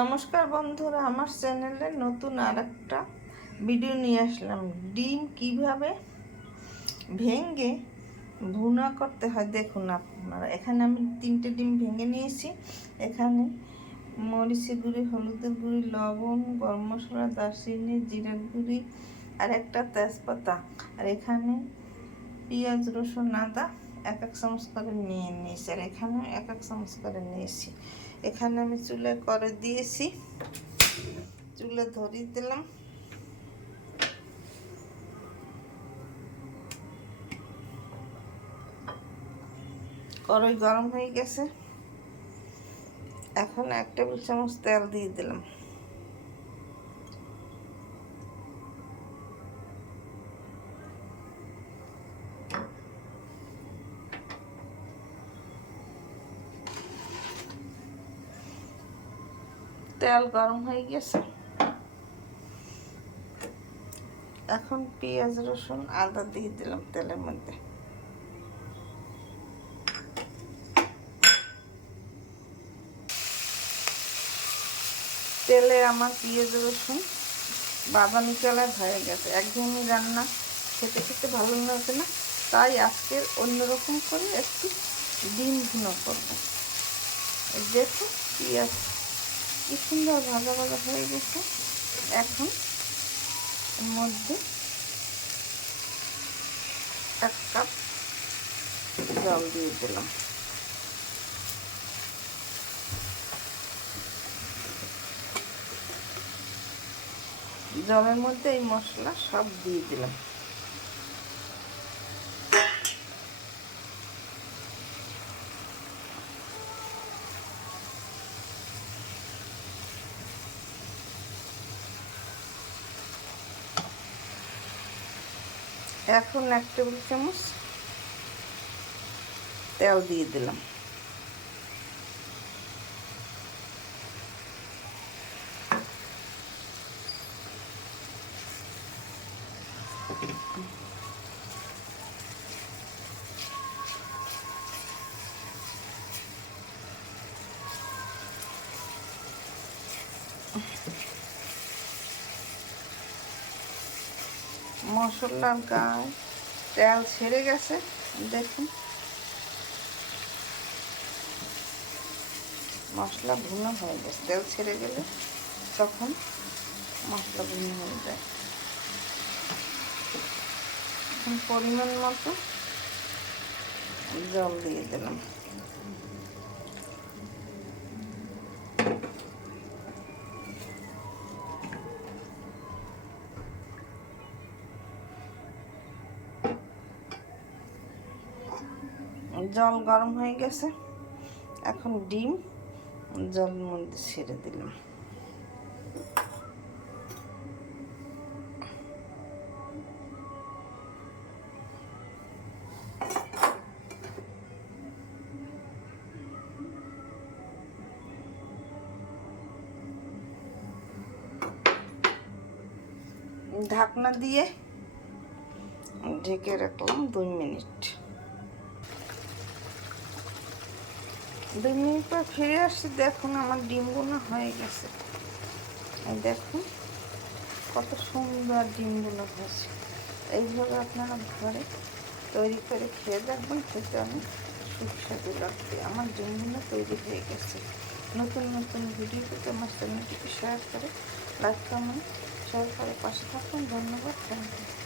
নমস্কার বন্ধুরা, আমার চ্যানেলে নতুন আরেকটা ভিডিও নিয়ে আসলাম। ডিম কিভাবে ভেঙে ভুনা করতে হয় দেখুন আপনারা। এখানে আমি 3টে ডিম ভেঙে নিয়েছি। এখানে মরিচের গুঁড়ি, হলুদের গুঁড়ি, লবণ, গরম মশলা, দারচিনি, জিরার গুঁড়ি আর একটা তেজপাতা, আর এখানে পেঁয়াজ, রসুন, আদা এক চামচ করে নিয়ে নিয়েছি, আর এখানে এক চামচ করে নিয়েছি। এখানে আমি চুলে করে দিয়েছি, চুলে ধরিয়ে দিলাম। কড়াই গরম হয়ে গেছে, এখন 1 টেবিল চামচ তেল দিয়ে দিলাম। তেল গরম হয়ে গেছে, এখন পেঁয়াজ, রসুন, আদা দিয়ে দিলাম তেলের মধ্যে। তেলে আমার পেঁয়াজ রসুন বাদামি কালার হয়ে গেছে। একঘেয়েমি রান্না খেতে খেতে ভালো লাগে না, তাই আজকের অন্যরকম করে একটু ডিম ভুনা করবো। দেখুন পেঁয়াজ কি সুন্দর ভাজা ভাজা হয়ে গেছে। এখন এর মধ্যে 1 কাপ জল দিয়ে দিলাম। জলের মধ্যে এই মশলা সব দিয়ে দিলাম। এখন 1 টেবিল চামচ তেল দিয়ে দিলাম। মশলার গায়ে তেল ছেড়ে গেছে, দেখুন মশলা ভুনা হয়ে গেছে। তেল ছেড়ে গেলে তখন মশলা ভুনা হয়ে যায়। এখন পরিমাণ মতো জল দিয়ে দিলাম। জল গরম হয়ে গেছে, এখন ডিম জলের মধ্যে ছেড়ে দিলাম। ঢাকনা দিয়ে ঢেকে রাখলাম 2 মিনিট। 2 মিনিট পর ফিরে আসছি, দেখুন আমার ডিমগুলো হয়ে গেছে। দেখুন কত সুন্দর ডিমগুলো হয়েছে। এইভাবে আপনারা ঘরে তৈরি করে খেয়ে দেখবেন, খেতে অনেক সুস্বাদু লাগবে। আমার ডিমগুলো তৈরি হয়ে গেছে। নতুন নতুন ভিডিও পেতে আমার চ্যানেলটিকে শেয়ার করে, লাইক, কমেন্ট, শেয়ার করে পাশে থাকুন। ধন্যবাদ, থ্যাংক ইউ।